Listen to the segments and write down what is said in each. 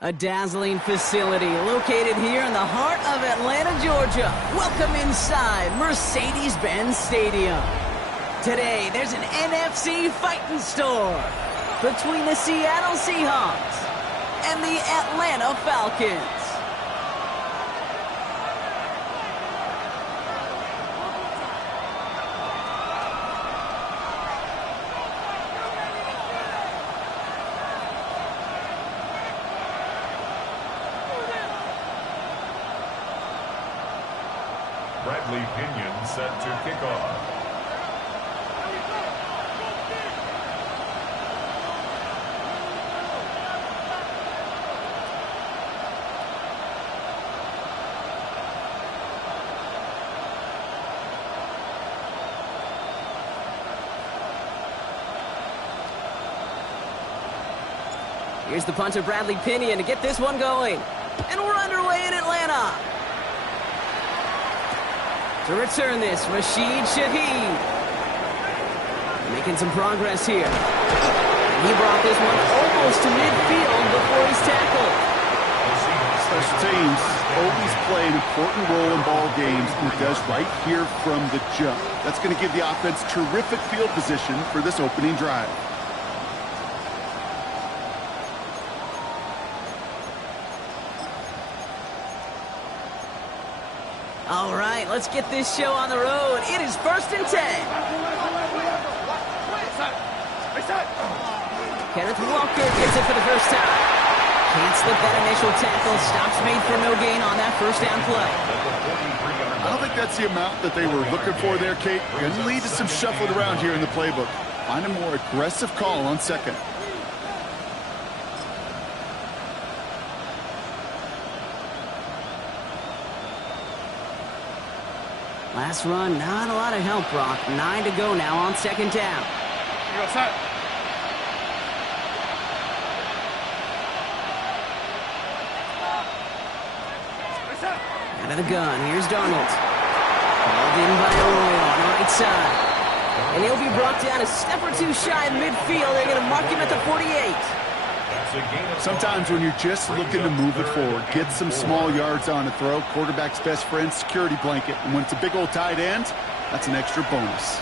A dazzling facility located here in the heart of Atlanta, Georgia. Welcome inside Mercedes-Benz Stadium. Today, there's an NFC fighting store between the Seattle Seahawks and the Atlanta Falcons. Bradley Pinion set to kick off. Here's the punter, Bradley Pinion, to get this one going. And we're underway in Atlanta. To return this, Rashid Shaheed. Making some progress here. He brought this one almost to midfield before he's tackled. Special teams always play an important role in ball games, and it does right here from the jump. That's going to give the offense terrific field position for this opening drive. All right, let's get this show on the road. It is 1st and 10. Kenneth Walker gets it for the first time. Can't slip that initial tackle. Stops made for no gain on that first down play. I don't think that's the amount that they were looking for there, Kate. Going to lead to some shuffling around here in the playbook. Find a more aggressive call on second. Last run, not a lot of help, Brock. 9 to go now on second down. Out of the gun, here's Darnold. Called in by Arroyo on the right side. And he'll be brought down a step or two shy of midfield. They're going to mark him at the 48. Sometimes when you're just looking to move it forward, get some small yards on a throw, quarterback's best friend, security blanket. And when it's a big old tight end, that's an extra bonus.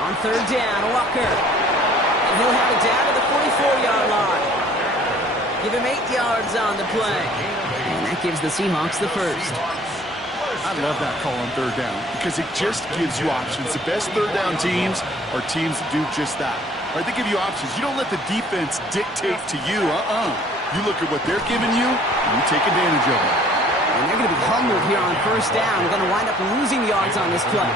On third down, Walker. And he'll have it down to the 44-yard line. Give him 8 yards on the play. And that gives the Seahawks the first. I love that call on third down because it just gives you options. The best third down teams are teams that do just that. Right? They give you options. You don't let the defense dictate to you. You look at what they're giving you, and you take advantage of it. And they're going to be humbled here on first down. They're going to wind up losing yards on this play.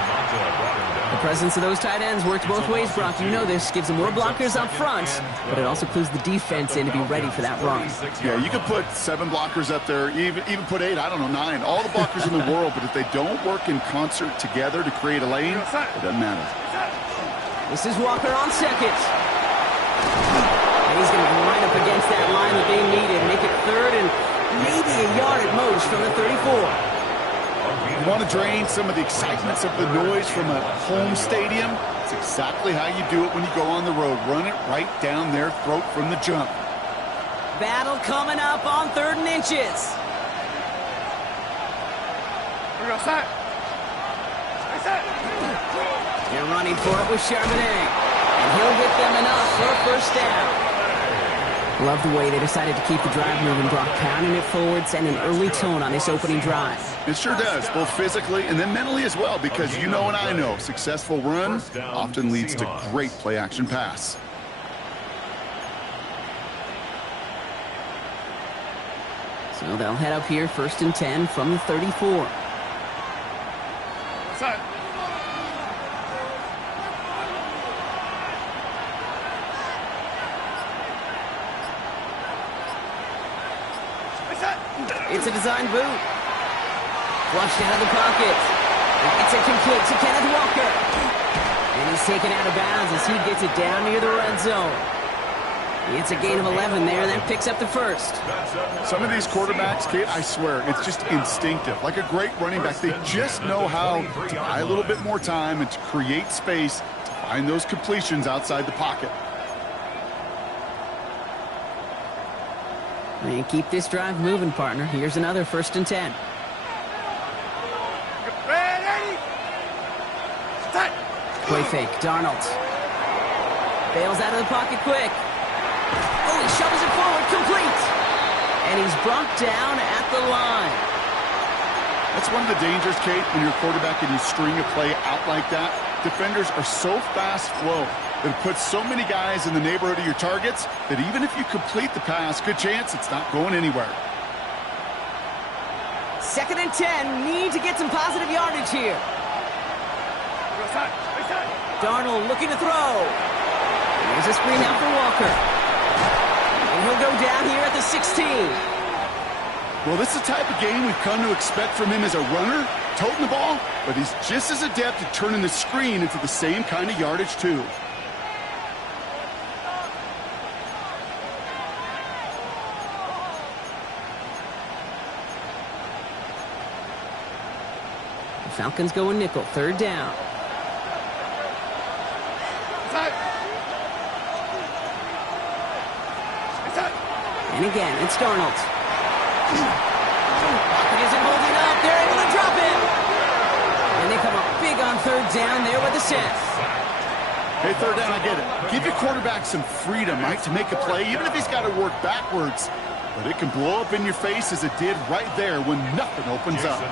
The presence of those tight ends works both ways, Brock. You know this. Gives them more blockers up front, but it also clues the defense in to be ready for that run. Yeah, you can put 7 blockers up there, even put 8, I don't know, 9. All the blockers in the world, but if they don't work in concert together to create a lane, it doesn't matter. This is Walker on second. And he's going to line up against that line that they needed. Make it third and maybe a yard at most from the 34. You want to drain some of the excitements of the noise from a home stadium? It's exactly how you do it when you go on the road. Run it right down their throat from the jump. Battle coming up on 3rd and inches. They're running for it with Charbonnet. And he'll get them enough for a first down. Love the way they decided to keep the drive moving, Brock, pounding it forward, sending an early tone on this opening drive. It sure does, both physically and then mentally as well, because you know and I know, successful run often leads to great play-action pass. So they'll head up here 1st and 10 from the 34. It's a design boot. Flushed out of the pocket. It's a complete to Kenneth Walker. And he's taken out of bounds as he gets it down near the red zone. It's a gain of 11 there, and that picks up the first. Some of these quarterbacks, Kate, I swear, it's just instinctive. Like a great running back, they just know how to buy a little bit more time and to create space to find those completions outside the pocket. And keep this drive moving, partner. Here's another 1st and 10. Play fake, Darnold. Bails out of the pocket quick. Oh, he shovels it forward, complete. And he's brought down at the line. That's one of the dangers, Kate, when you're a quarterback and you string a play out like that. Defenders are so fast flow that it puts so many guys in the neighborhood of your targets that even if you complete the pass, good chance it's not going anywhere. 2nd and 10, need to get some positive yardage here. Darnold looking to throw. There's a screen out for Walker. And he'll go down here at the 16. Well, this is the type of game we've come to expect from him as a runner, toting the ball, but he's just as adept at turning the screen into the same kind of yardage, too. The Falcons going nickel, 3rd down. And again, it's Darnold. Pocket isn't holding up. They're able to drop him. And they come up big on 3rd down there with the set. Hey, 3rd down, I get it. Give your quarterback some freedom, right, to make a play, even if he's got to work backwards. But it can blow up in your face as it did right there when nothing opens up.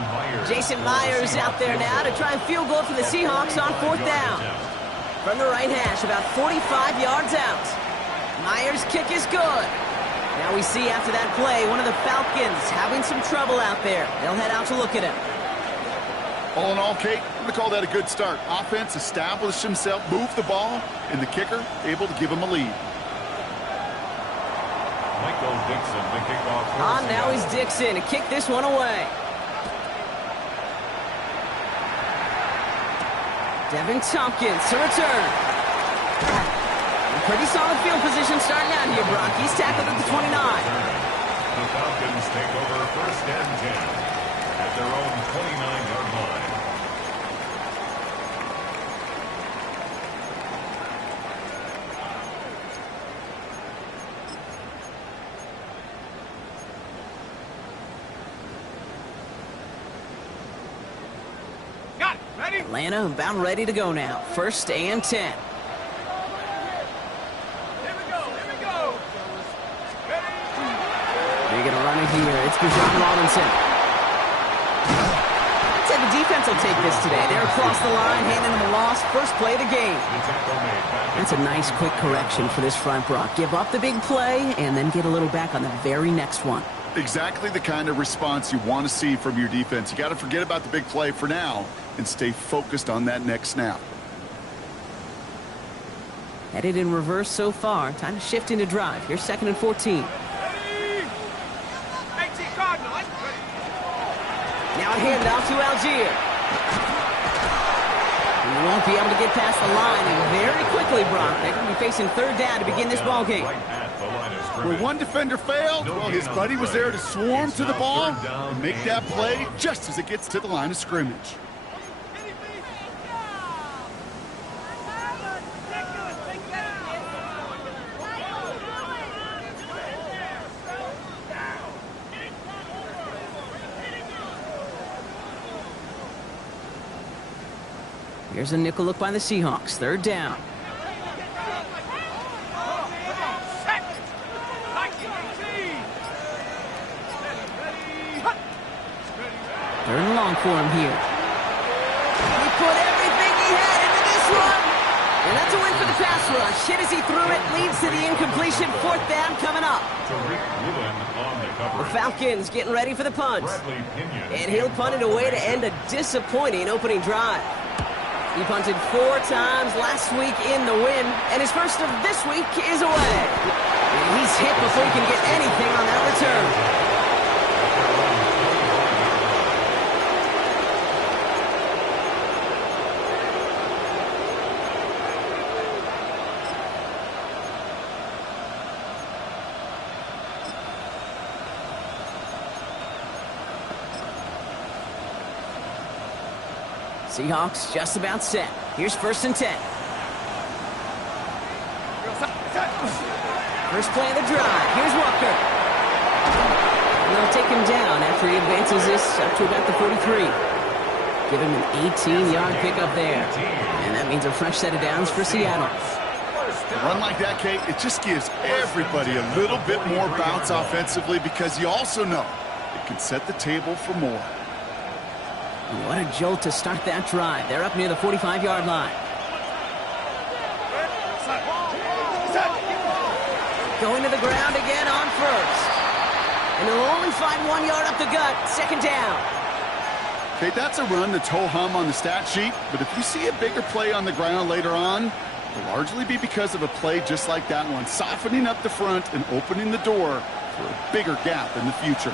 Jason Myers out there now to try and field goal for the Seahawks on 4th down. From the right hash, about 45 yards out. Myers' kick is good. Now we see after that play, one of the Falcons having some trouble out there. They'll head out to look at him. All in all, Kate, I'm going to call that a good start. Offense established himself, moved the ball, and the kicker able to give him a lead. Michael Dixon, the kickoff. Now is Dixon to kick this one away. Devin Tompkins to return. Pretty solid field position starting out here, Brock. He's tackled at the 29. The Falcons take over 1st and 10 at their own 29-yard line. Atlanta about ready to go now. 1st and 10. They're going to run it here. It's Bijan Robinson. I'd say the defense will take this today. They're across the line, handing them a loss. First play of the game. That's a nice quick correction for this front, Brock. Give up the big play and then get a little back on the very next one. Exactly the kind of response you want to see from your defense. You got to forget about the big play for now and stay focused on that next snap. Headed in reverse so far. Time to shift into drive. Here's 2nd and 14. Now a handoff to Algier. He won't be able to get past the line, and very quickly, Brock, they're going to be facing 3rd down to begin this ball game. Where one defender failed, well, his buddy was there to swarm to the ball and make that play just as it gets to the line of scrimmage. Here's a nickel look by the Seahawks. 3rd down. 3rd and long for him here. He put everything he had into this one. And that's a win for the pass rush. Hit as he threw it, leads to the incompletion. 4th down coming up. The Falcons getting ready for the punt. And he'll punt it away to end a disappointing opening drive. He punted 4 times last week in the win, and his first of this week is away. And he's hit before he can get anything on that return. Seahawks just about set. Here's 1st and 10. First play of the drive. Here's Walker. And they'll take him down after he advances this up to about the 43. Give him an 18-yard pickup there. And that means a fresh set of downs for Seattle. A run like that, Kate, it just gives everybody a little bit more bounce offensively because you also know it can set the table for more. And what a jolt to start that drive. They're up near the 45-yard line. Going to the ground again on 1st. And they'll only find 1 yard up the gut. 2nd down. Okay, that's a run that's ho-hum on the stat sheet, but if you see a bigger play on the ground later on, it'll largely be because of a play just like that one, softening up the front and opening the door for a bigger gap in the future.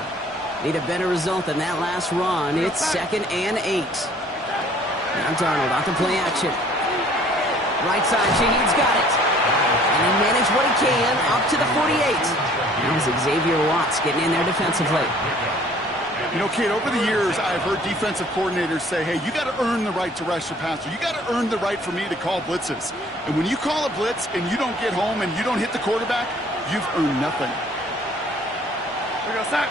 Need a better result than that last run. It's 2nd and 8. Now Darnold out to play action. Right side, Shaheed's got it. And he managed what he can up to the 48. Here's Xavier Watts getting in there defensively. You know, Kate, over the years, I've heard defensive coordinators say, hey, you got to earn the right to rush the passer. You got to earn the right for me to call blitzes. And when you call a blitz and you don't get home and you don't hit the quarterback, you've earned nothing. We go sack.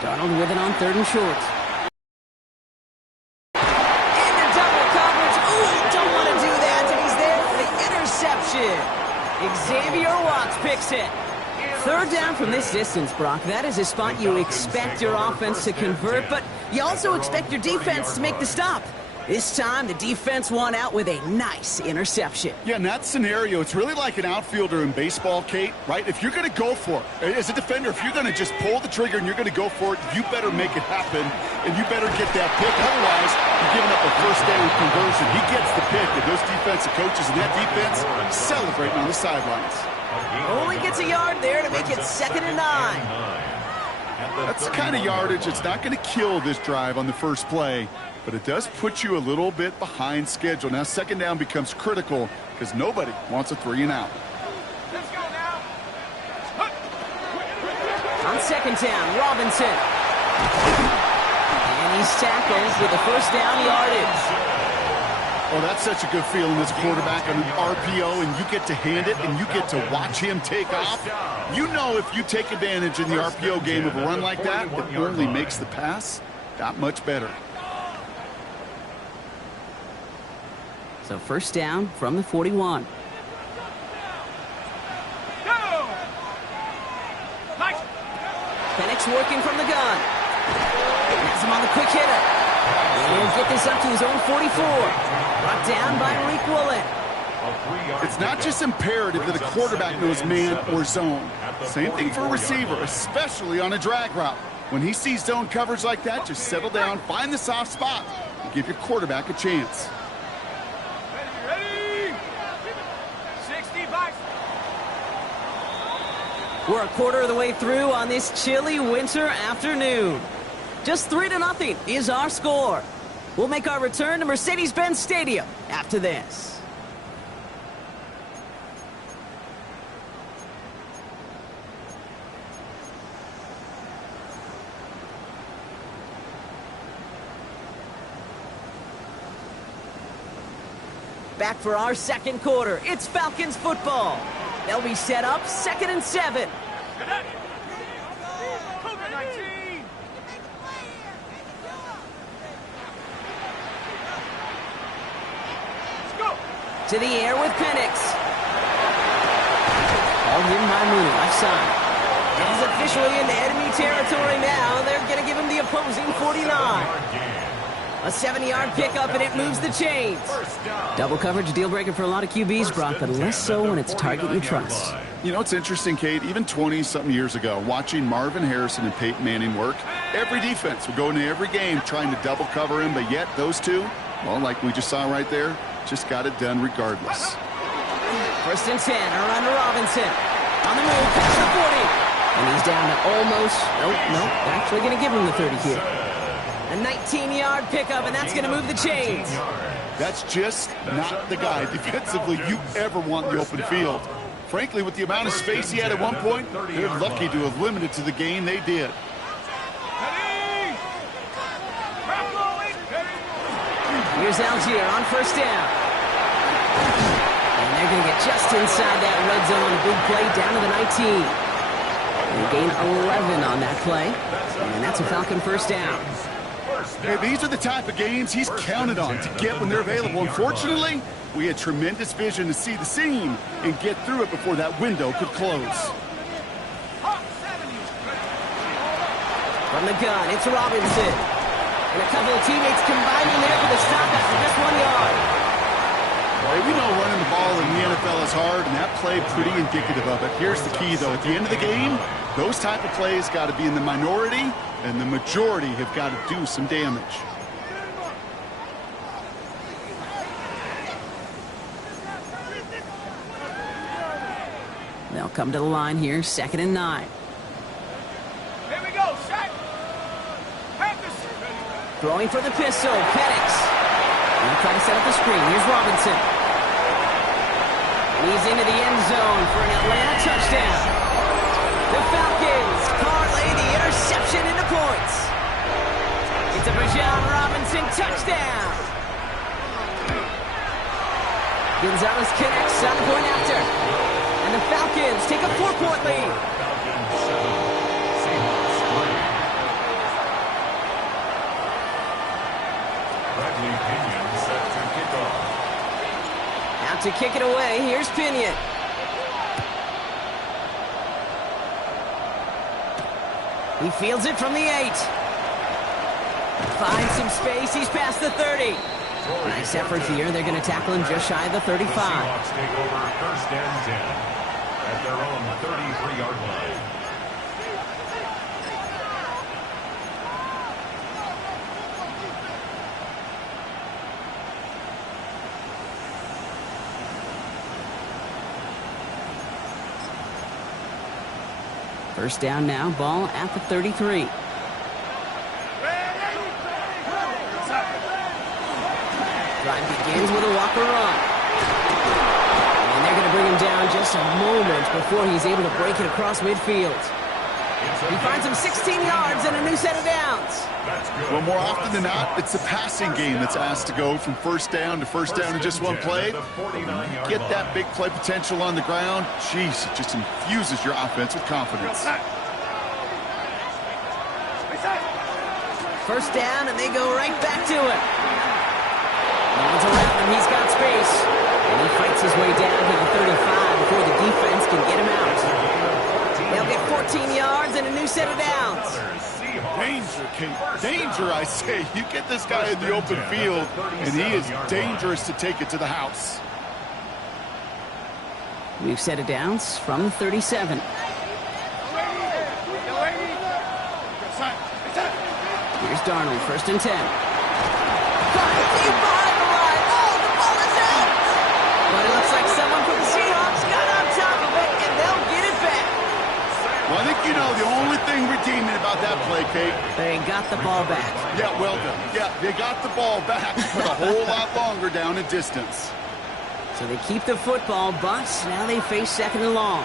Darnold with it on 3rd and short. Into double coverage. Ooh, don't want to do that. And he's there for the interception. Xavier Watts picks it. 3rd down from this distance, Brock. That is a spot you expect your offense to convert, but you also expect your defense to make the stop. This time, the defense won out with a nice interception. Yeah, in that scenario, it's really like an outfielder in baseball, Kate, right? If you're going to go for it, as a defender, if you're going to just pull the trigger and you're going to go for it, you better make it happen, and you better get that pick. Otherwise, you're giving up a 1st down conversion. He gets the pick, and those defensive coaches and that defense celebrating on the sidelines. Only gets a yard there to make it 2nd and 9. That's the kind of yardage that's not going to kill this drive on the first play, but it does put you a little bit behind schedule. Now 2nd down becomes critical because nobody wants a 3 and out. Let's go now. On 2nd down, Robinson. And he's tackled with the 1st down yardage. Oh, that's such a good feeling as a quarterback on an RPO, and you get to hand it, and you get to watch him take off. You know if you take advantage in the RPO game of a run like that, it only makes the pass that much better. So 1st down from the 41. Penix working from the gun. Has him on the quick hitter. And he'll get this up to his own 44. Brought down by Reek Woolen. It's not just imperative that a quarterback knows man or zone. Same thing for a receiver, especially on a drag route. When he sees zone coverage like that, just settle down, find the soft spot, and give your quarterback a chance. Ready? 60 bucks. We're a quarter of the way through on this chilly winter afternoon. Just 3-0 is our score. We'll make our return to Mercedes-Benz Stadium after this. Back for our 2nd quarter. It's Falcons football. They'll be set up 2nd and 7. COVID-19. Let's go. To the air with Penix. All given by Mooney, left side. He's officially into enemy territory now. They're going to give him the opposing 49. A 70-yard pickup, and it moves the chains. Double coverage, deal breaker for a lot of QBs, Brock, but less so when it's a target you trust. You know, it's interesting, Kate, even 20-something years ago, watching Marvin Harrison and Peyton Manning work, every defense would go into every game trying to double cover him, but yet those two, well, like we just saw right there, just got it done regardless. 1st and 10, a run to Robinson. On the move, past the 40. And he's down to almost, nope, actually going to give him the 30 here. A 19-yard pickup, and that's going to move the chains. That's just not the guy defensively you ever want in the open field. Frankly, with the amount of space he had at one point, they're lucky to have limited to the game they did. Ready? Here's Algier on first down. And they're going to get just inside that red zone on a big play down to the 19. They gain 11 on that play. And that's a Falcon first down. Hey, these are the type of games he's counted on to get when they're available. Unfortunately, we had tremendous vision to see the seam and get through it before that window could close. From the gun, it's Robinson. And a couple of teammates combining there for the stop after just 1 yard. Hey, we know running the ball in the NFL is hard, and that play pretty indicative of it. Here's the key, though. At the end of the game, those type of plays got to be in the minority, and the majority have got to do some damage. They'll come to the line here, 2nd and 9. Here we go, Shaq. Panthers. Throwing for the pistol, Penix. He'll try to set up the screen. Here's Robinson. He's into the end zone for an Atlanta touchdown. The Falcons parlay the interception into points. It's a Bijan Robinson touchdown. Gonzalez connects on the point after. And the Falcons take a 4-point lead. Falcons 7, Seahawks 3. Bradley Pinion set to kick off. Out to kick it away, here's Pinion. He fields it from the 8. Finds some space, he's past the 30. Nice effort here, they're going to tackle him just shy of the 35. The Seahawks take over 1st and 10 at their own 33-yard line. First down now, ball at the 33. Drive begins with a walker run. And they're going to bring him down just a moment before he's able to break it across midfield. He finds him 16 yards and a new set of downs. Well, more often than not, it's the passing game that's asked to go from first down in just one play. Get that big play potential on the ground. Jeez, it just infuses your offense with confidence. First down, and they go right back to it. Runs around him, he's got space. And he fights his way down to the 35 before the defense can get him out. They'll get 14 yards and a new set of downs. Danger, Kate. Danger, I say. You get this guy in the open field, and he is dangerous to take it to the house. We've set of downs from the 37. Here's Darnold, 1st and 10. Deep behind the line. Oh, the ball is out. But it looks like someone from the Seahawks got on top of it, and they'll get it back. Well, I think you know the only thing redeeming about that play, Kate. They got the ball back. Yeah, well done. Yeah, they got the ball back, but a whole lot longer down in distance. So they keep the football, but now they face 2nd and long.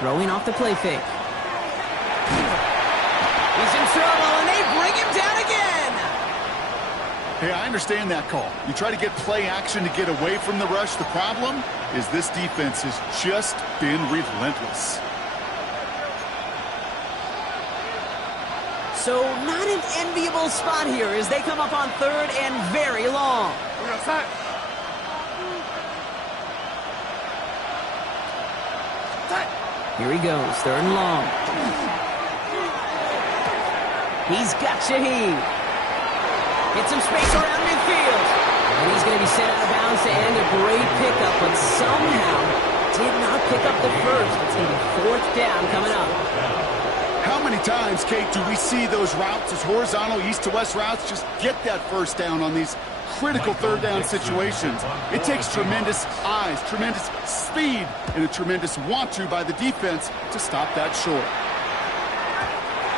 Throwing off the play fake. He's in trouble, and they bring him down again. Hey, I understand that call. You try to get play action to get away from the rush. The problem is this defense has just been relentless. So not an enviable spot here as they come up on 3rd and very long. Here he goes, 3rd and long. He's got Shaheed. Hit some space around midfield. And he's going to be sent out of bounds to end a great pickup, but somehow did not pick up the first. It's going to be 4th down coming up. How many times, Kate, do we see those routes, those horizontal east-to-west routes, just get that first down on these critical 3rd down situations? It takes tremendous eyes, tremendous speed, and a tremendous want-to by the defense to stop that short.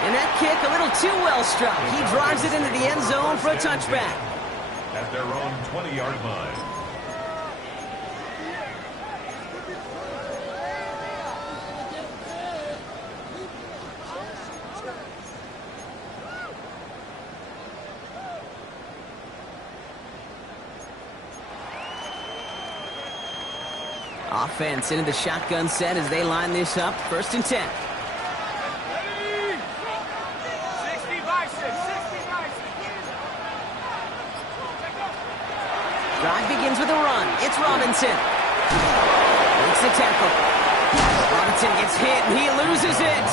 And that kick a little too well struck. He drives it into the end zone for a touchback. At their own 20-yard line. Offense into the shotgun set as they line this up. 1st and 10. 60 by 6, 60 by 6. Drive begins with a run. It's Robinson. Breaks the tackle. Robinson gets hit and he loses it.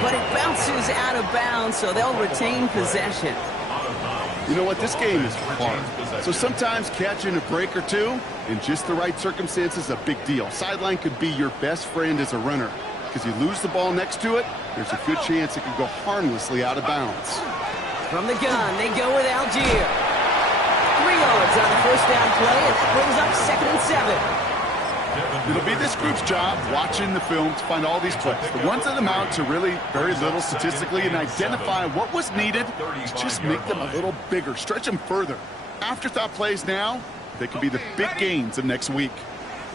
But it bounces out of bounds, so they'll retain possession. You know what? This game is hard. So sometimes catching a break or two in just the right circumstances is a big deal. Sideline could be your best friend as a runner, because you lose the ball next to it, there's a good chance it could go harmlessly out of bounds. From the gun, they go with Algier. 3 yards on the 1st down play, and that brings up 2nd and 7. It'll be this group's job watching the film to find all these plays. The ones that amount to really very little statistically, and identify what was needed to just make them a little bigger, stretch them further. Afterthought plays now, they could be the big gains of next week.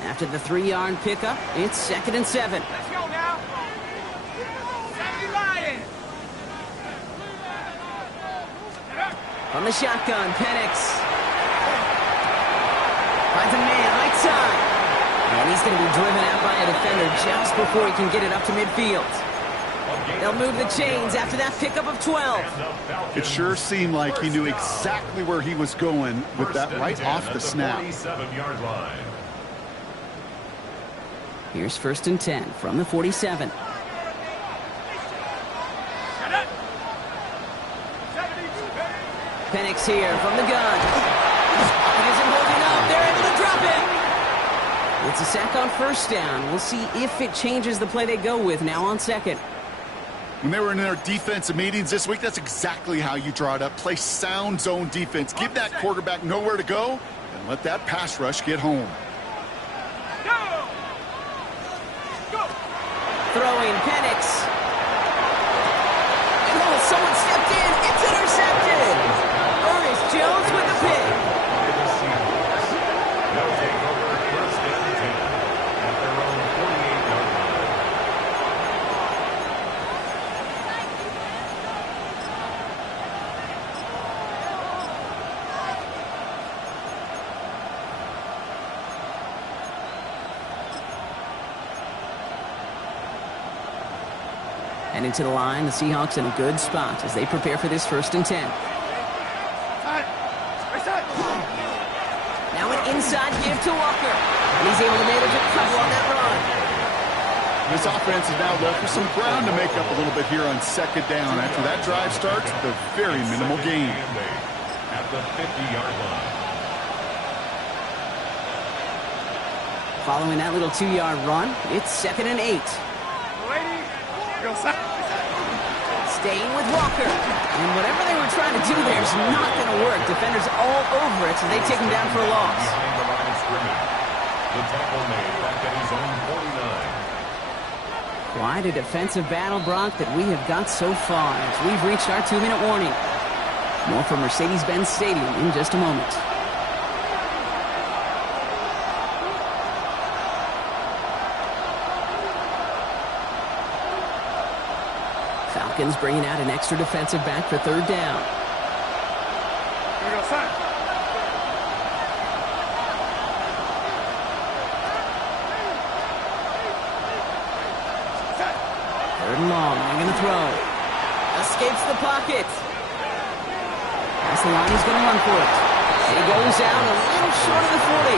After the 3-yard pickup, it's 2nd and 7. Let's go now. 70 Lions. From the shotgun, Penix finds a man right side. And he's going to be driven out by a defender just before he can get it up to midfield. They'll move the chains after that pickup of 12. It sure seemed like he knew exactly where he was going with that right off the snap. Here's 1st and 10 from the 47. Penix here from the gun. He isn't holding up. They're able to drop it. It's a sack on 1st down. We'll see if it changes the play they go with now on 2nd. When they were in their defensive meetings this week, that's exactly how you draw it up. Play sound zone defense. Give that quarterback nowhere to go and let that pass rush get home. Throwing Penix. And someone stepped in. It's intercepted. Ernest Jones with the pick. They'll take over 1st and 10 at their own 48-yard line. And into the line, the Seahawks in a good spot as they prepare for this 1st and 10. Now an inside give to Walker. And he's able to manage a couple on that run. This offense is now left with some ground to make up a little bit here on 2nd down. After that drive starts, the very minimal gain. At the 50-yard line. Following that little 2-yard run, it's 2nd and 8. Staying with Walker. And whatever they were trying to do there is not going to work. Defenders all over it, so they take him down for a loss. Behind the line of scrimmage. The tackle made back at his own 49. Quite a defensive battle, Brock, that we have got so far as we've reached our 2-minute warning. More from Mercedes-Benz Stadium in just a moment. Falcons bringing out an extra defensive back for 3rd down. Here we go, son. Third and long, they're going to throw. Escapes the pocket. That's the line, he's going to run for it. He goes out a little short of the 40.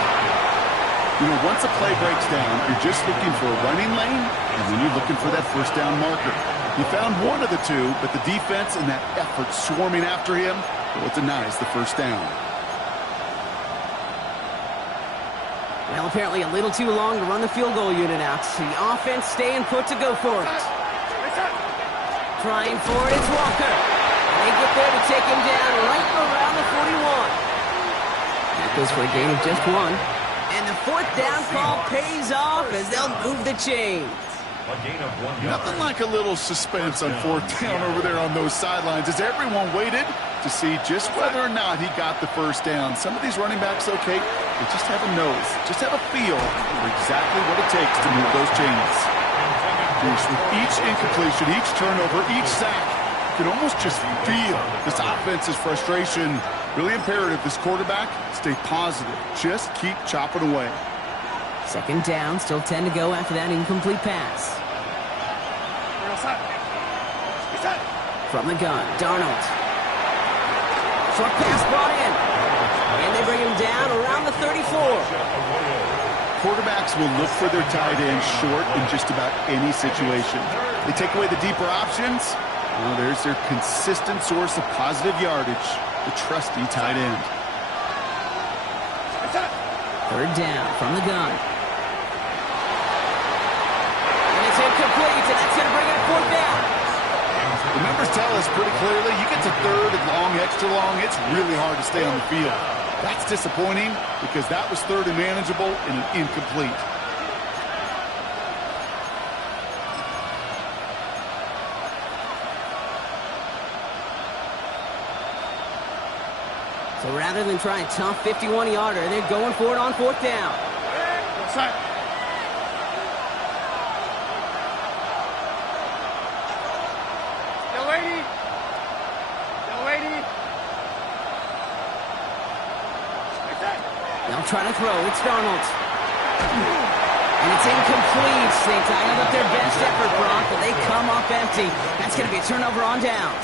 You know, once a play breaks down, you're just looking for a running lane, and then you're looking for that 1st down marker. He found one of the two, but the defense and that effort swarming after him, well, it denies the 1st down. Well, apparently a little too long to run the field goal unit out. The offense staying put to go for it. Trying for it, it's Walker. And they get there to take him down right around the 41. That goes for a gain of just 1. And the 4th down call pays off as they'll move the chains. A gain of 1 yard. Nothing like a little suspense on 4th down over there on those sidelines as everyone waited to see just whether or not he got the 1st down. Some of these running backs, okay, they just have a nose, just have a feel for exactly what it takes to move those chains. Bruce, with each incompletion, each turnover, each sack, you can almost just feel this offense's frustration. Really imperative this quarterback stay positive. Just keep chopping away. Second down, still 10 to go after that incomplete pass. From the gun, Darnold. Short pass brought in. And they bring him down around the 34. Quarterbacks will look for their tight end short in just about any situation. They take away the deeper options. Well, there's their consistent source of positive yardage, the trusty tight end. Third down from the gun. And it's incomplete, and that's going to bring it fourth down. The numbers tell us pretty clearly, you get to third and long, extra long, it's really hard to stay on the field. That's disappointing because that was third and manageable and an incomplete. So rather than try a tough 51-yarder, they're going for it on fourth down. They'll try to throw. It's Darnold. And it's incomplete. They dialed up their best effort, Brock, but they come up empty. That's going to be a turnover on downs.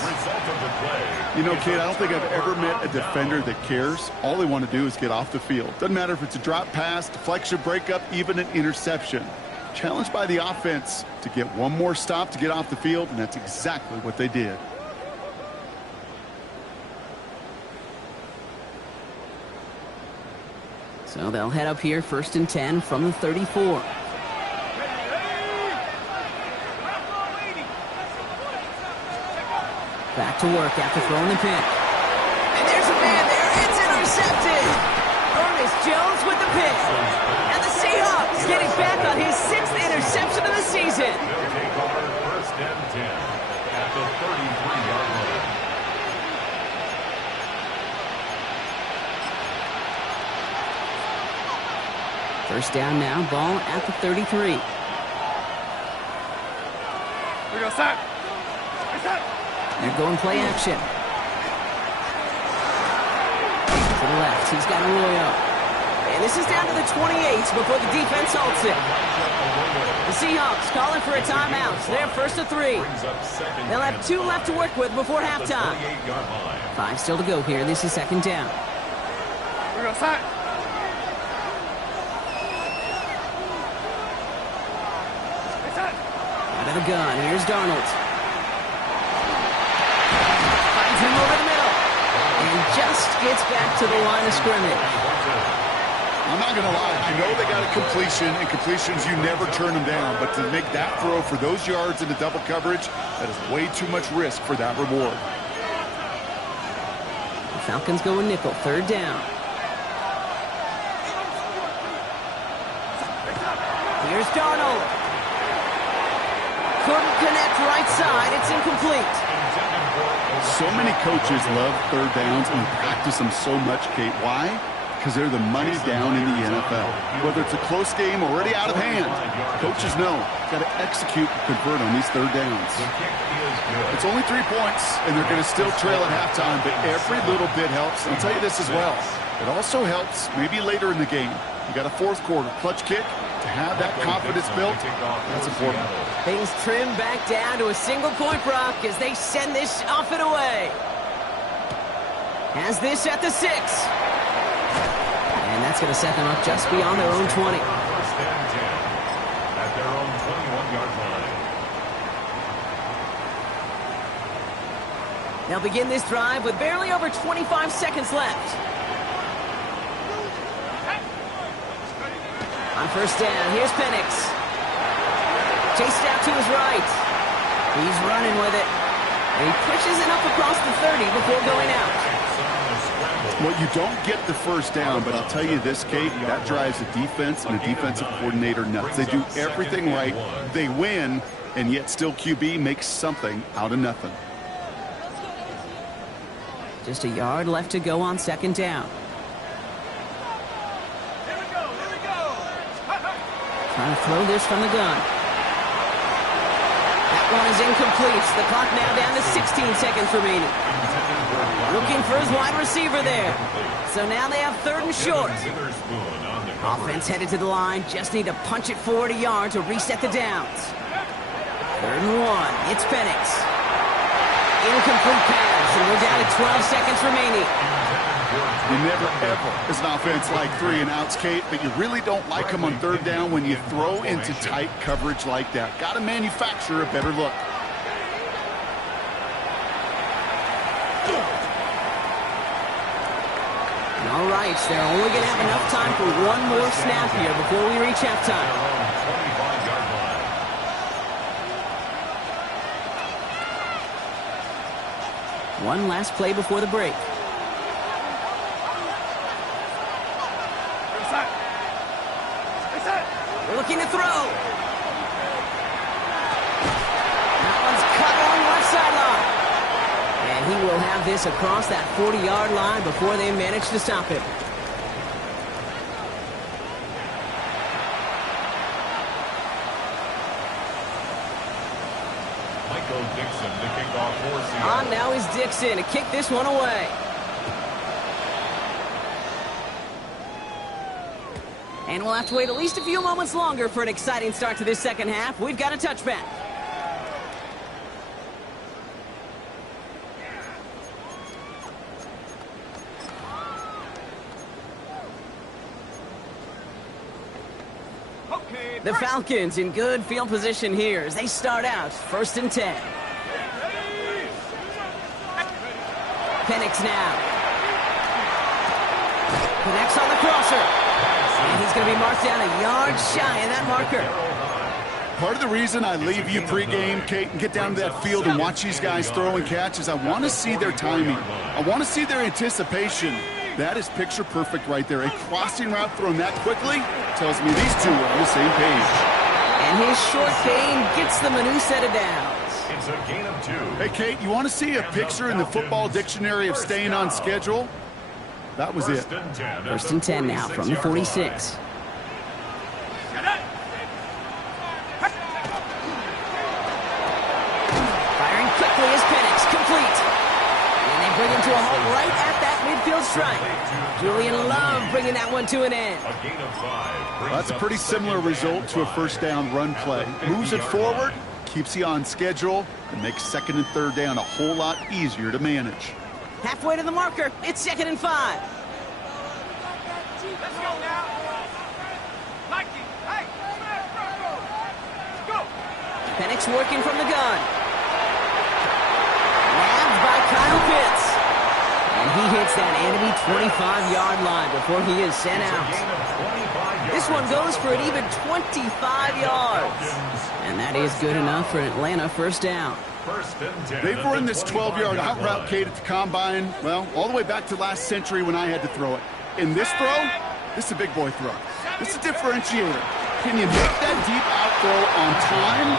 You know, kid, I don't think I've ever met a defender that cares. All they want to do is get off the field. Doesn't matter if it's a drop pass, deflection, breakup, even an interception. Challenged by the offense to get one more stop to get off the field, and that's exactly what they did. So they'll head up here, 1st and 10 from the 34. Back to work after throwing the pick. And there's a man there. It's intercepted. Ernest Jones with the pick. And the Seahawks getting back on his 6th interception of the season. They'll take over 1st and 10 at the 33-yard line. First down now, ball at the 33. We go, set. They're going play action. To the left, he's got Arroyo. And this is down to the 28 before the defense halts it. The Seahawks calling for a timeout. They're 1st and 3. They'll have 2 left to work with before halftime. 5 still to go here. This is 2nd down. We go, set. Out of the gun, here's Darnold. Finds him over the middle. And just gets back to the line of scrimmage. I'm not going to lie. I know they got a completion, and completions, you never turn them down. But to make that throw for those yards into double coverage, that is way too much risk for that reward. The Falcons go a nickel, 3rd down. Here's Darnold. Couldn't connect right side. It's incomplete. So many coaches love 3rd downs and practice them so much, Kate. Why? Because they're the money down in the NFL. Whether it's a close game already out of hand, coaches know got to execute and convert on these 3rd downs. It's only 3 points, and they're going to still trail at halftime, but every little bit helps. And I'll tell you this as well. It also helps maybe later in the game. You got a 4th quarter clutch kick. To have that confidence built, that's important. Things trim back down to a single point, Brock, as they send this off and away. Has this at the 6. And that's going to set them up just beyond their own 20. 1st and 10 at their own 21-yard line. They'll begin this drive with barely over 25 seconds left. On 1st down, here's Penix. Chased out to his right. He's running with it. And he pushes it up across the 30 before going out. Well, you don't get the 1st down, but I'll tell you this, Kate, that drives the defense and the defensive coordinator nuts. They do everything right. They win, and yet still QB makes something out of nothing. Just a yard left to go on 2nd down. Trying to throw this from the gun. That one is incomplete. The clock now down to 16 seconds remaining. Looking for his wide receiver there. So now they have 3rd and short. Offense headed to the line. Just need to punch it forward a yard to reset the downs. 3rd and 1. It's Penix. Incomplete pass, and we're down to 12 seconds remaining. You never, ever, as an offense, like 3 and outs, Kate, but you really don't like them on 3rd down when you throw into tight coverage like that. Got to manufacture a better look. All right, they're only going to have enough time for one more snap here before we reach halftime. One last play before the break. We're looking to throw. That one's cut on left sideline. And he will have this across that 40-yard line before they manage to stop him. Dixon to kick off for Seattle. On now is Dixon to kick this one away. And we'll have to wait at least a few moments longer for an exciting start to this second half. We've got a touchback. The Falcons in good field position here as they start out 1st and 10. Penix now. Connects on the crosser. And he's going to be marked down a yard shy of that marker. Part of the reason I leave you pregame, Kate, and get down to that field and watch these guys throw and catch is I want to see their timing. I want to see their anticipation. That is picture perfect right there. A crossing route thrown that quickly tells me these two are on the same page. And his short gain gets them a new set of downs. It's a gain of 2. Hey, Kate, you want to see a picture in the football dictionary of staying on schedule? That was it. 1st and 10 now from the 46. Firing quickly is Penix, complete. And they bring him to a halt right at that midfield strike. Julian Love bringing that one to an end. A gain of 5. That's a pretty similar result to a 1st down run play. Moves it forward, keeps you on schedule, and makes 2nd and 3rd down a whole lot easier to manage. Halfway to the marker, it's 2nd and 5. Let's go now. Mikey, hey, let's go. Penix working from the gun. Nabbed by Kyle Pitts. And he hits that enemy 25-yard line before he is sent out. This one goes for an even 25 yards. And that is good enough for Atlanta 1st down. 1st and 10. They've run this 12-yard out route, Kate, at the combine, well, all the way back to last century when I had to throw it. In this throw, this is a big boy throw. This is a differentiator. Can you make that deep out throw on time,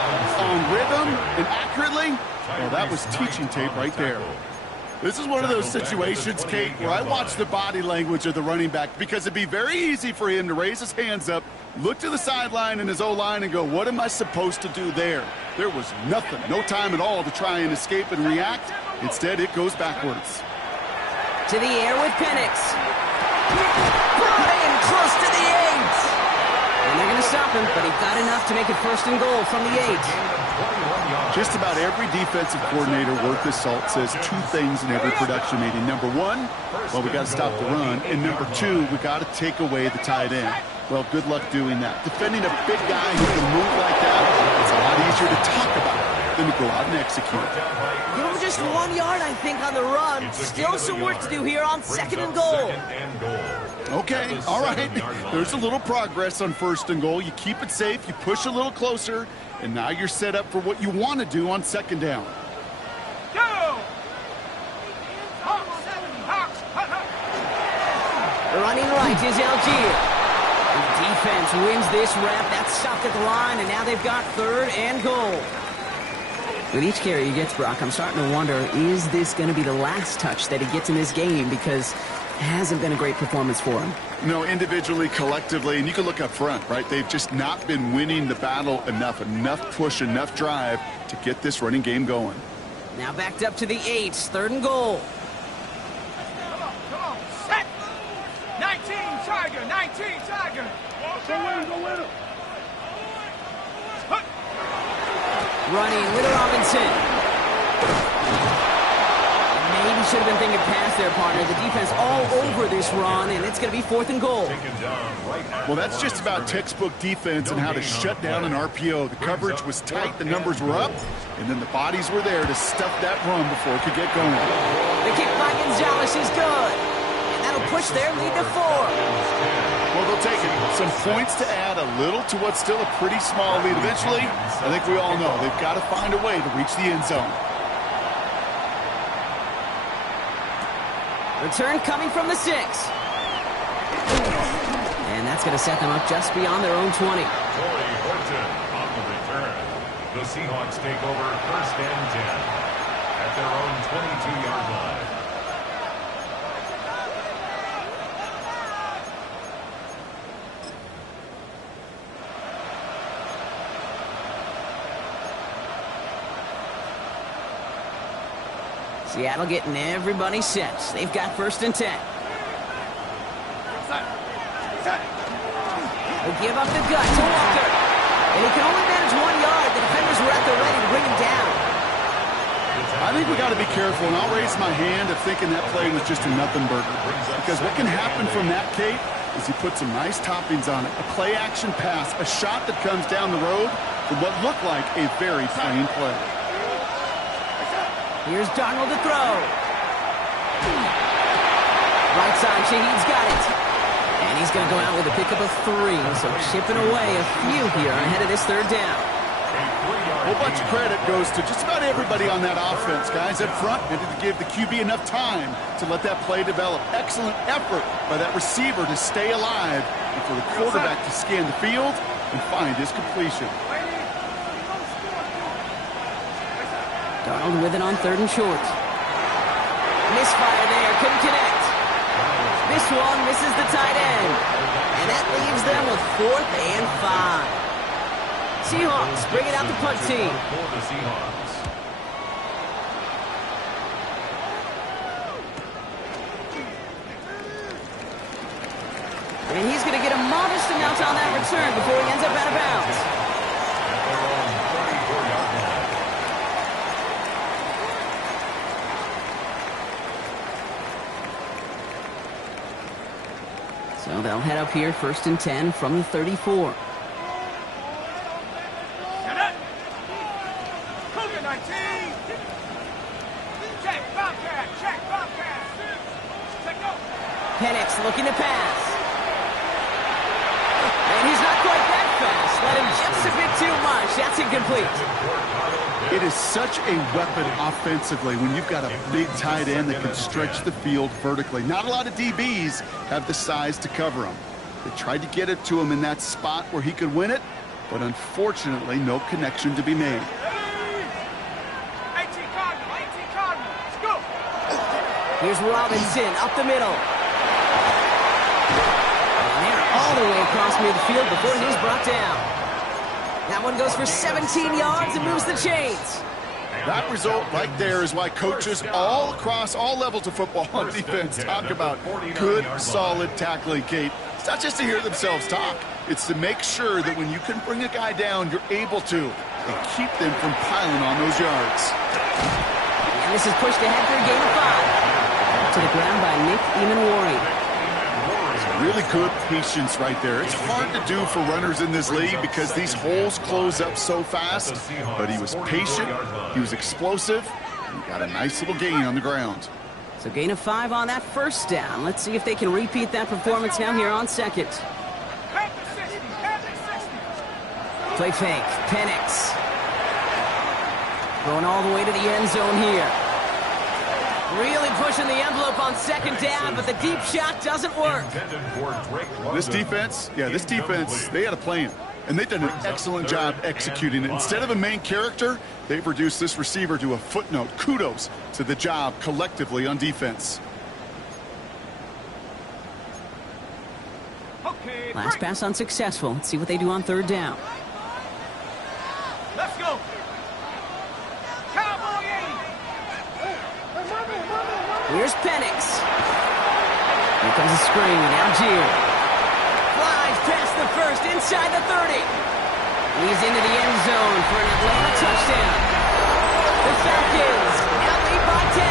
on rhythm, and accurately? Well, that was teaching tape right there. This is one of those situations, Kate, where I watch the body language of the running back because it'd be very easy for him to raise his hands up, look to the sideline in his O-line and go, what am I supposed to do there? There was nothing, no time at all to try and escape and react. Instead, it goes backwards. To the air with Penix. Brought in close to the 8. And they're going to stop him, but he got enough to make it 1st and goal from the 8. Just about every defensive coordinator worth his salt says 2 things in every production meeting. Number 1, well, we got to stop the run. And number 2, we got to take away the tight end. Well, good luck doing that. Defending a big guy who can move like that, it's a lot easier to talk about than to go out and execute. Give him just 1 yard, I think, on the run. Still some work to do here on 2nd and goal. Okay, all right. There's a little progress on 1st and goal. You keep it safe, you push a little closer, and now you're set up for what you want to do on 2nd down. Go! Running right is Algier. The defense wins this rep. That's stopped at the line, and now they've got 3rd and goal. With each carry he gets, Brock, I'm starting to wonder, is this going to be the last touch that he gets in this game? Because it hasn't been a great performance for him. No, individually, collectively, and you can look up front, right? They've just not been winning the battle enough push, enough drive to get this running game going. Now backed up to the 8, 3rd and goal. Come on, set. 19, Tiger, 19. 19, Tiger. Go win him. Running with Robinson. Maybe should have been thinking pass there, partner. The defense all over this run, and it's going to be 4th and goal. Well, that's just about textbook defense and how to shut down an RPO. The coverage was tight, the numbers were up, and then the bodies were there to stuff that run before it could get going. The kick by Gonzalez is good, and that'll push their lead to 4. Well, they'll take it. Some points to add a little to what's still a pretty small lead. Eventually, I think we all know they've got to find a way to reach the end zone. Return coming from the 6. And that's going to set them up just beyond their own 20. Torrey Horton on the return. The Seahawks take over 1st and 10 at their own 22-yard line. Seattle getting everybody set. They've got 1st and 10. They give up the gut to Walker. And he can only manage 1 yard. The defenders were at the ready to bring him down. I think we got to be careful, and I'll raise my hand of thinking that play was just a nothing burger. Because what can happen from that, Kate, is you put some nice toppings on it. A play-action pass, a shot that comes down the road from what looked like a very plain play. Here's Darnold to throw. Right side, Shaheed's got it. And he's going to go out with a pickup of 3. So chipping away a few here ahead of this 3rd down. A whole bunch of credit goes to just about everybody on that offense. Guys up front needed to give the QB enough time to let that play develop. Excellent effort by that receiver to stay alive and for the quarterback to scan the field and find his completion. Darnold with it on 3rd and short. Misfire there, couldn't connect. This one misses the tight end. And that leaves them with 4th and 5. Seahawks bring it out the punt team. For the Seahawks. And he's going to get a modest amount on that return before he ends up out of bounds. At their own 34-yard line. So they'll head up here 1st and 10 from the 34. Penix looking to pass. And he's not quite that fast. Let him just a bit too much. That's incomplete. It is such a weapon offensively when you've got a big tight end that can stretch the field vertically. Not a lot of DBs have the size to cover him. They tried to get it to him in that spot where he could win it, but unfortunately, no connection to be made. Here's Robinson up the middle. And they're all the way across midfield before he's brought down. That one goes for 17 yards and moves the chains. That result right there is why coaches all across all levels of football on defense talk about good, solid tackling, Kate. It's not just to hear themselves talk. It's to make sure that when you can bring a guy down, you're able to, and keep them from piling on those yards. And this is pushed ahead for a gain of 5. To the ground by Nick Eamon-Wari. Really good patience right there. It's hard to do for runners in this league because these holes close up so fast. But he was patient, he was explosive, and got a nice little gain on the ground. So gain of 5 on that 1st down. Let's see if they can repeat that performance now here on 2nd. Play fake, Penix. Going all the way to the end zone here. Really pushing the envelope on 2nd down, but the deep shot doesn't work. This defense, they had a plan. And they've done an excellent job executing it. Instead of a main character, they've reduced this receiver to a footnote. Kudos to the job collectively on defense. Last pass unsuccessful. Let's see what they do on 3rd down. Let's go. Here's Penix. Here comes a screen. Algier. strides past the first, inside the 30. He's into the end zone for an Atlanta touchdown. The Falcons now lead by 10.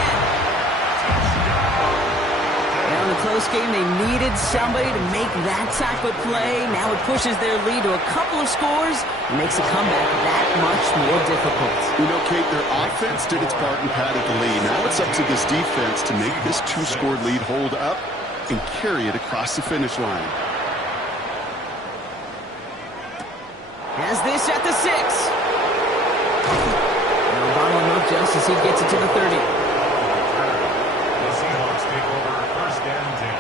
Now in the close game, they needed somebody to make that type of play. Now it pushes their lead to a couple of scores and makes a comeback that much more difficult. You know, Kate, their offense did its part and padded the lead. Now it's up to this defense to make this two-score lead hold up and carry it across the finish line. Has this at the 6. Now bottle him up just as he gets it to the 30. The Seahawks take over first and 10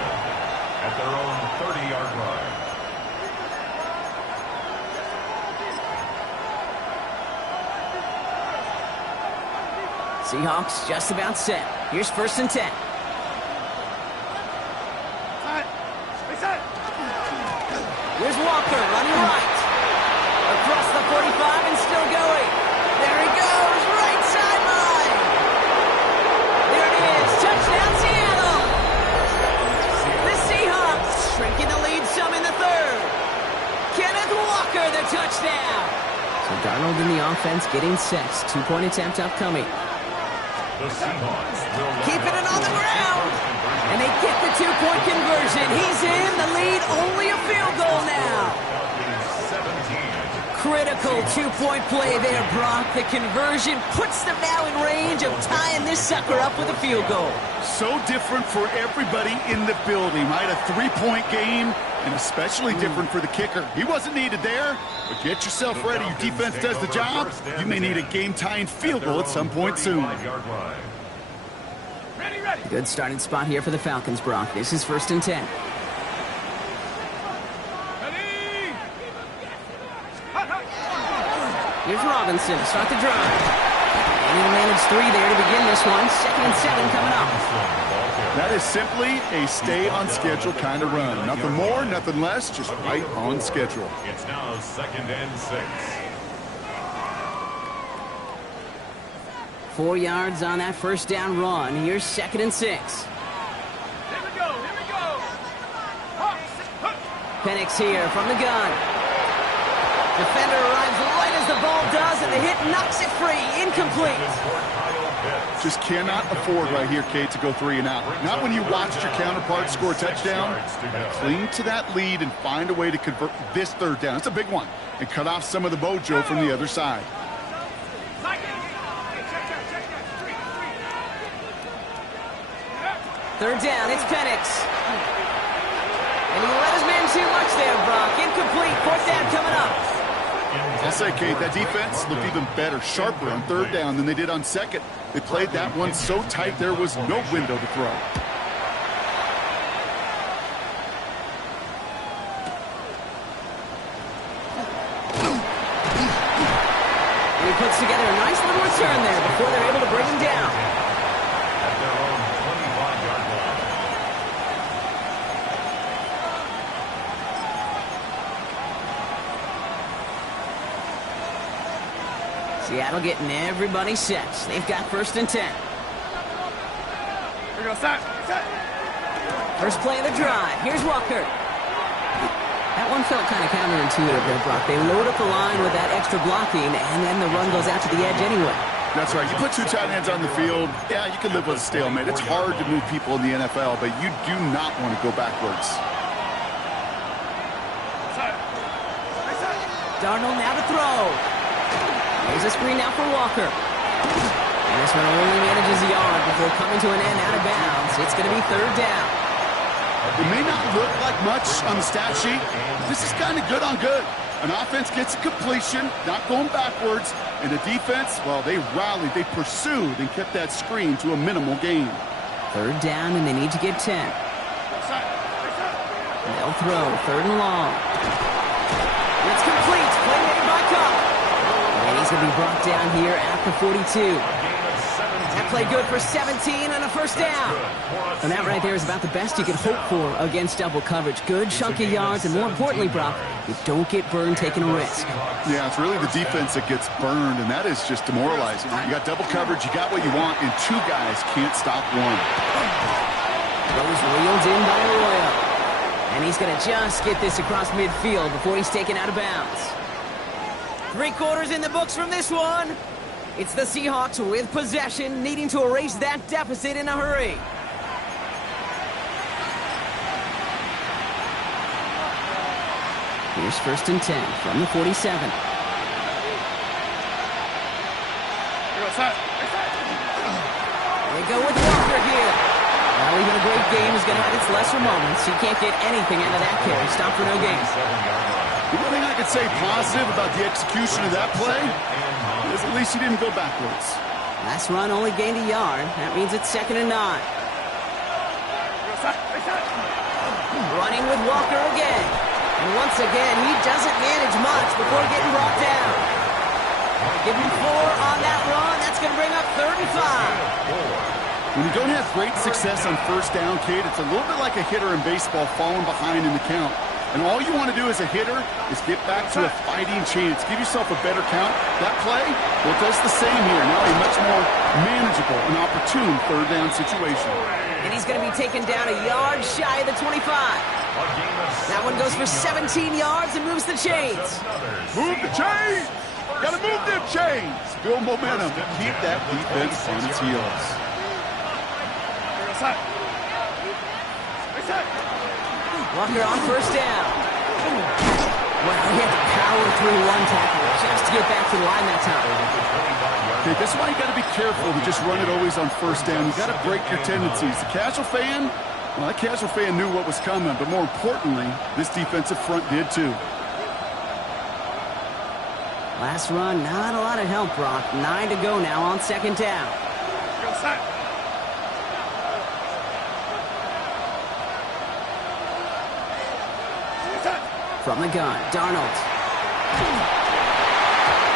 at their own 30-yard line. Seahawks just about set. Here's first and 10. Here's Walker running right. Across the 45 and still going. There he goes, right sideline. There it is, touchdown Seattle. The Seahawks shrinking the lead some in the third. Kenneth Walker, the touchdown. So Darnold in the offense getting sets. 2-point attempt upcoming. The Seahawks will Keeping it on the ground. And they get the 2-point conversion. He's in the lead, only a field goal now. Critical 2-point play there, Brock. The conversion puts them now in range of tying this sucker up with a field goal. So different for everybody in the building, right? A 3-point game, and especially different for the kicker. He wasn't needed there, but get yourself ready. Your defense does the job. You may need a game-tying field goal at some point soon. Good starting spot here for the Falcons, Brock. This is first and 10. Here's Robinson to start the drive. And he'll manage 3 there to begin this one. 2nd and 7 coming up. That is simply a stay-on-schedule kind of run. Nothing more, nothing less, just right on schedule. It's now 2nd and 6. 4 yards on that first down run. Here's 2nd and 6. Here we go. Penix here from the gun. Defender arrives right as the ball does, and the hit knocks it free. Incomplete. Just cannot afford right here, Kate, to go 3 and out. Not when you watched your counterpart score a touchdown. Cling to that lead and find a way to convert this 3rd down. It's a big one. And cut off some of the mojo from the other side. 3rd down, it's Penix. And he let his man too much there, Brock. Incomplete. 4th down coming up. I'll say, Kate, that defense looked even better, sharper on 3rd down than they did on 2nd. They played that one so tight there was no window to throw. And he puts together a nice little return there before they're able to bring him down. At their own 25-yard line. Seattle getting everybody set. They've got first and 10. Here we go, set. First play of the drive. Here's Walker. That one felt kind of counterintuitive there, Brock. They load up the line with that extra blocking, and then the run goes out to the edge anyway. That's right. You put 2 tight ends on the field, yeah, you can live with a stalemate. It's hard to move people in the NFL, but you do not want to go backwards. Darnold now to throw. There's a screen now for Walker. And this one only manages the yard before coming to an end out of bounds. It's going to be 3rd down. It may not look like much on the stat sheet, but this is kind of good on good. An offense gets a completion, not going backwards, and the defense, well, they rallied, they pursued, and kept that screen to a minimal gain. 3rd down, and they need to get 10. They'll throw, 3rd and long. It's complete, play made by Cup. And he's going to be brought down here at the 42. That play good for 17 and a first down. And that right there is about the best you could hope for against double coverage. Good chunky yards, and more importantly, Brock, you don't get burned taking a risk. Yeah, it's really the defense that gets burned, and that is just demoralizing. You got double coverage, you got what you want, and 2 guys can't stop one. Those reeled in by Arroyo. And he's going to just get this across midfield before he's taken out of bounds. 3 quarters in the books from this one. It's the Seahawks with possession, needing to erase that deficit in a hurry. Here's 1st and 10 from the 47. They go with Walker here. Well, even a great game is going to have its lesser moments. He can't get anything out of that carry. Stop for no gain. The one thing I could say positive about the execution of that play is at least he didn't go backwards. Last run only gained a yard. That means it's 2nd and 9. Running with Walker again. And once again, he doesn't manage much before getting brought down. Give him 4 on that run. That's going to bring up 3rd and 5. When you don't have great success on 1st down, Kate, it's a little bit like a hitter in baseball falling behind in the count. And all you want to do as a hitter is get back to a fighting chance. Give yourself a better count. That play, well, it does the same here. Now a much more manageable and opportune 3rd down situation. And he's going to be taken down a yard shy of the 25. That one goes for 17 yards and moves the chains. Move the chains! Gotta move them chains! Build momentum to keep that defense on its heels. Walker on 1st down. Well, he had to power through one tackle just to get back to the line that time. Okay, this is why you got to be careful to just run it always on 1st down. You got to break your tendencies. The casual fan, well, that casual fan knew what was coming, but more importantly, this defensive front did too. Last run, not a lot of help, Brock. 9 to go now on 2nd down. From the gun, Darnold.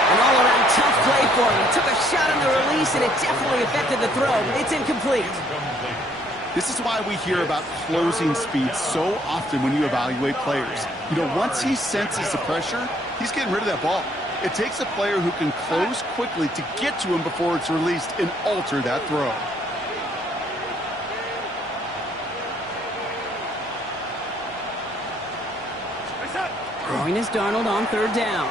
An all-around tough play for him. He took a shot on the release, and it definitely affected the throw. It's incomplete. This is why we hear about closing speed so often when you evaluate players. You know, once he senses the pressure, he's getting rid of that ball. It takes a player who can close quickly to get to him before it's released and alter that throw. Throwing is Darnold on 3rd down.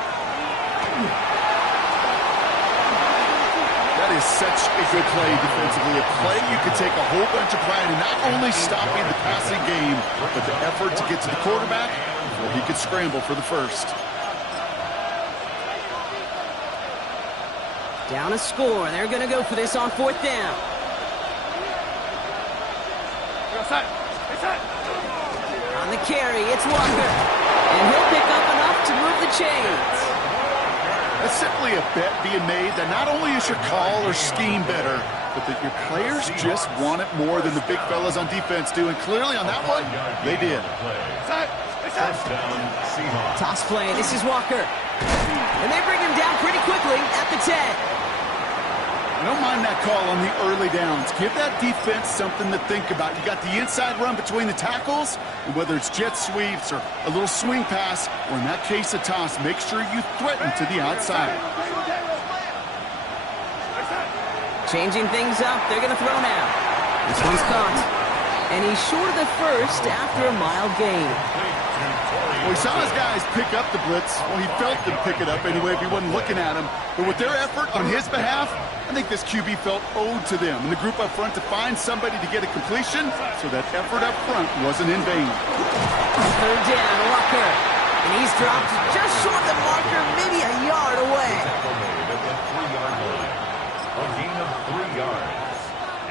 That is such a good play defensively. A play you could take a whole bunch of pride in not only stopping the passing game, but the effort to get to the quarterback before he could scramble for the 1st. Down a score. They're going to go for this on 4th down. On the carry, it's Walker. And he'll pick up enough to move the chains. That's simply a bet being made that not only is your call or scheme better, but that your players just want it more than the big fellas on defense do. And clearly on that one, they did. Toss play. This is Walker. And they bring him down pretty quickly at the 10. I don't mind that call on the early downs. Give that defense something to think about. You got the inside run between the tackles, and whether it's jet sweeps or a little swing pass, or in that case a toss, make sure you threaten to the outside. Changing things up. They're going to throw now. This one's caught. And he's short of the 1st after a mild gain. Well, he saw his guys pick up the blitz. Well, he felt them pick it up anyway if he wasn't looking at him. But with their effort on his behalf, I think this QB felt owed to them and the group up front to find somebody to get a completion, so that effort up front wasn't in vain. 3rd down, Walker. And he's dropped just short of the marker, maybe a yard away. A gain of 3 yards.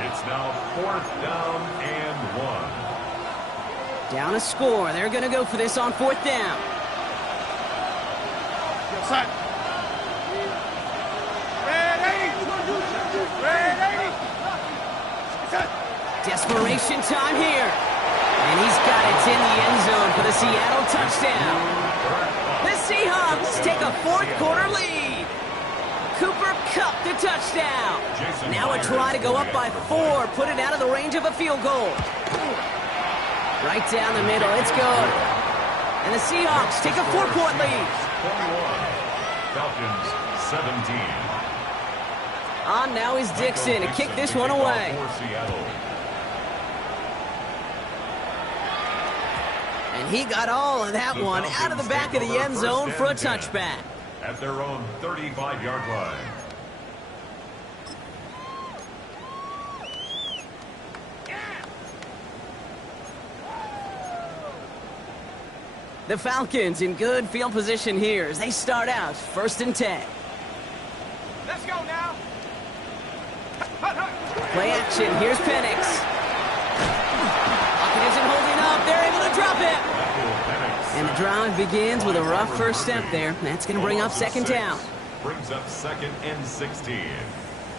It's now 4th down and 1. Down a score. They're going to go for this on 4th down. Desperation time here. And he's got it in the end zone for the Seattle touchdown. The Seahawks take a 4th quarter lead. Cooper Kupp the touchdown. Now a try to go up by 4, put it out of the range of a field goal. Right down the middle, it's good. And the Seahawks take a 4-point lead. 21, Falcons 17. On now is Dixon to kick this one away. And he got all of that one out of the back of the end zone for a touchback. At their own 35-yard line. The Falcons in good field position here as they start out 1st and 10. Let's go now. Play action. Here's Penix. Pocket isn't holding up. They're able to drop it. And the drive begins with a rough first step there. That's going to bring up 2nd down. Brings up 2nd and 16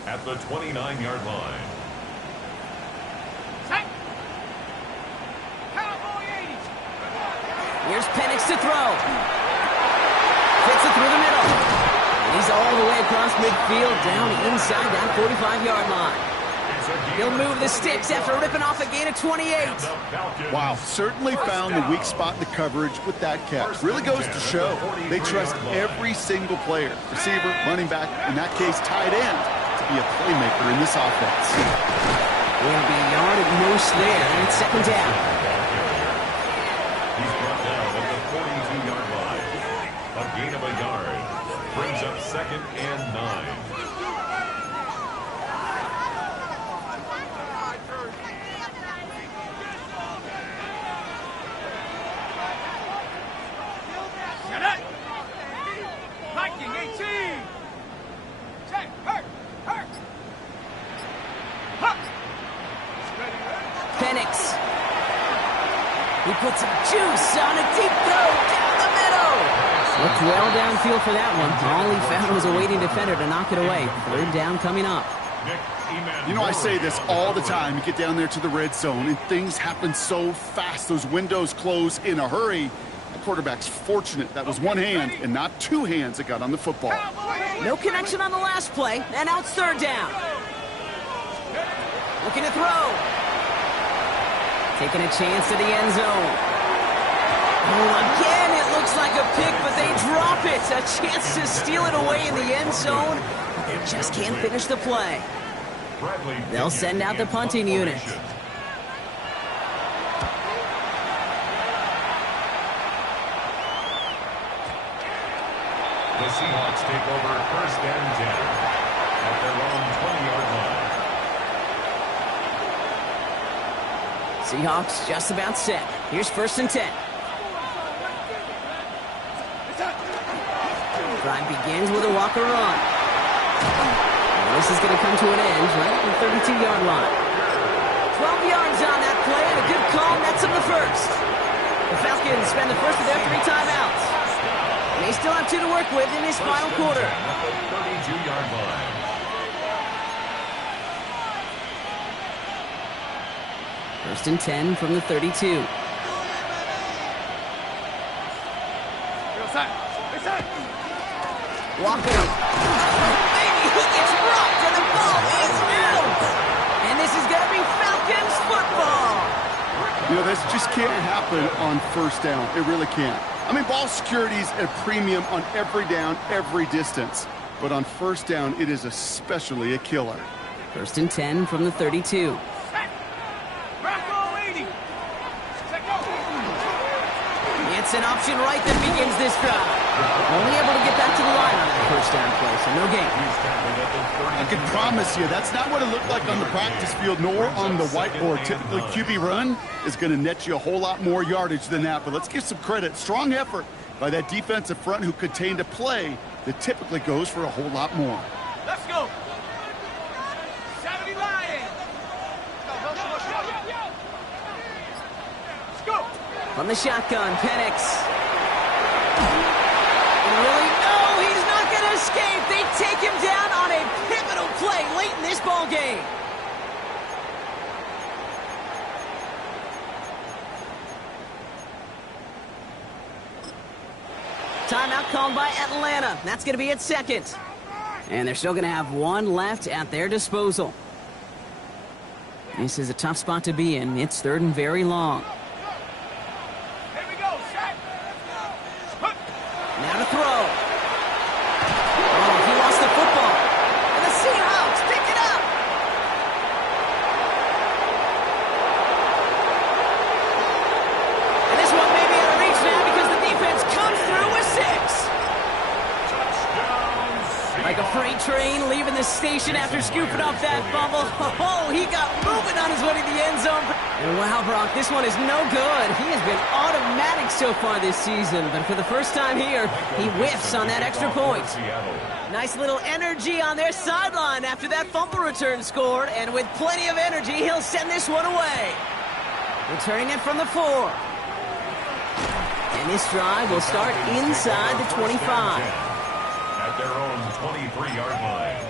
at the 29-yard line. Here's Penix to throw. Fits it through the middle. And he's all the way across midfield down inside that 45-yard line. He'll move the sticks after ripping off a gain of 28. Wow, certainly found the weak spot in the coverage with that catch. Really goes to show they trust every single player, receiver, running back, in that case tight end, to be a playmaker in this offense. Will be a yard at most there, and it's 2nd down. He's brought down at the 42-yard line. A gain of a yard brings up 2nd and 9. Penix. He puts some juice on a deep throw down the middle. Looked well downfield for that one. All he found was a waiting defender to knock it away. 3rd down coming up. You know, I say this all the time. You get down there to the red zone, and things happen so fast. Those windows close in a hurry. The quarterback's fortunate that was one hand and not two hands that got on the football. No connection on the last play, and now it's 3rd down. Looking to throw. Taking a chance to the end zone. Oh, again, it looks like a pick, but they drop it. A chance to steal it away in the end zone. They just can't finish the play. They'll send out the punting unit. The Seahawks take over 1st and 10 at their own 20-yard line. Seahawks just about set. Here's 1st and 10. Drive begins with a walker run. And this is going to come to an end right at the 32-yard line. 12 yards on that play and a good call nets him the 1st. The Falcons spend the 1st of their 3 timeouts. And they still have 2 to work with in this final quarter. At the 32-yard line. 1st and 10 from the 32. Walker. Maybe he gets rocked and the ball is out. And this is going to be Falcons football. You know, this just can't happen on 1st down. It really can't. I mean, ball security's a premium on every down, every distance. But on 1st down, it is especially a killer. 1st and 10 from the 32. It's an option right that begins this drive. Only able to get back to the line on that 1st down play, so no gain. I can promise you that's not what it looked like on the practice field nor on the whiteboard. Typically, QB run is going to net you a whole lot more yardage than that. But let's give some credit. Strong effort by that defensive front who contained a play that typically goes for a whole lot more. Let's go. 70 Lions. Let's go. From the shotgun, Penix. Really? No, he's not going to escape. They take him down on a pivotal play late in this ball game. Timeout called by Atlanta. That's going to be at 2nd. And they're still going to have 1 left at their disposal. This is a tough spot to be in. It's 3rd and very long. Now to throw. Oh, he lost the football. And the Seahawks pick it up. And this one may be Freight train leaving the station after scooping up that fumble. Oh, he got moving on his way to the end zone. And wow, Brock, this one is no good. He has been automatic so far this season, but for the first time here, he whiffs on that extra point. Nice little energy on their sideline after that fumble return scored, and with plenty of energy, he'll send this one away. Returning it from the 4. And this drive will start inside the 25. At their own 23-yard line.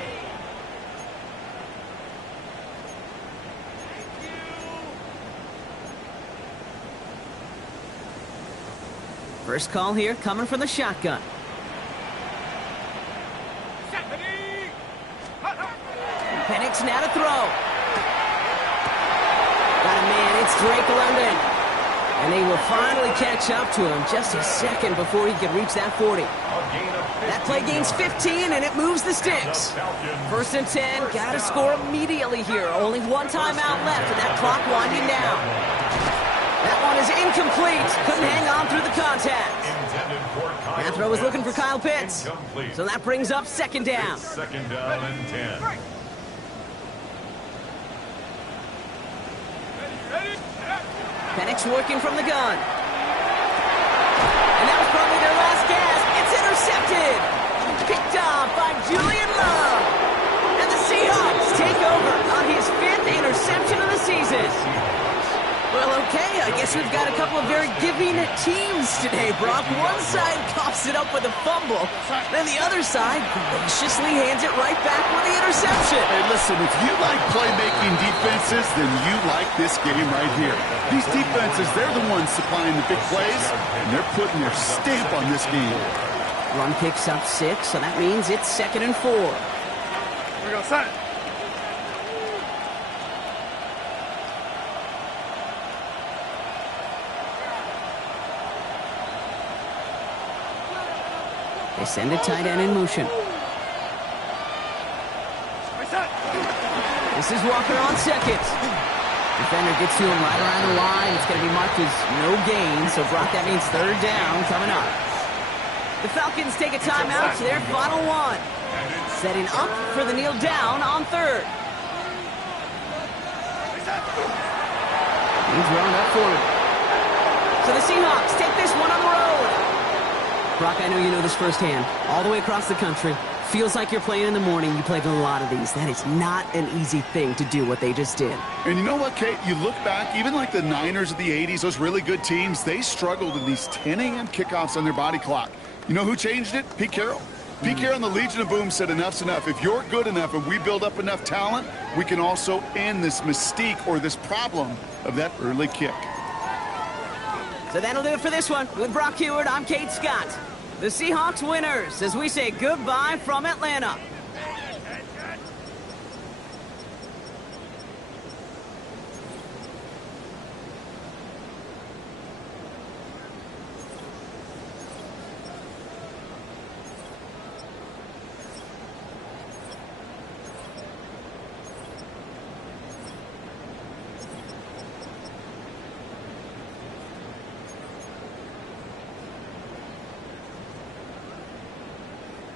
First call here coming from the shotgun. Penix now to throw. Got a man, it's Drake London. And they will finally catch up to him just a second before he could reach that 40. That play gains 15, and it moves the sticks. First and 10, got to score immediately here. Only one timeout left, and that clock winding down. That one is incomplete. Couldn't hang on through the contact. That throw was looking for Kyle Pitts. So that brings up second down. Second down and 10. Penix working from the gun. And that was probably their last gasp. It's intercepted. Picked off by Julian Love. And the Seahawks take over on his 5th interception of the season. Well, okay, I guess we've got a couple of very giving teams today, Brock. One side coughs it up with a fumble, then the other side graciously hands it right back with the interception. Hey, listen, if you like playmaking defenses, then you like this game right here. These defenses, they're the ones supplying the big plays, and they're putting their stamp on this game. Run picks up 6, so that means it's 2nd and 4. Here we go, set. They send a tight end in motion. This is Walker on 2nd. Defender gets to him right around the line. It's going to be marked as no gain, so Brock, that means 3rd down coming up. The Falcons take a timeout to their final one. Setting up for the kneel down on 3rd. He's running up forward. So the Seahawks take this one on the road. Brock, I know you know this firsthand. All the way across the country. Feels like you're playing in the morning. You played in a lot of these. That is not an easy thing to do what they just did. And you know what, Kate? You look back, even like the Niners of the 80s, those really good teams, they struggled in these 10 a.m. kickoffs on their body clock. You know who changed it? Pete Carroll. Pete Carroll and the Legion of Boom said enough's enough. If you're good enough and we build up enough talent, we can also end this mystique or this problem of that early kick. So that'll do it for this one. With Brock Heward, I'm Kate Scott. The Seahawks winners as we say goodbye from Atlanta.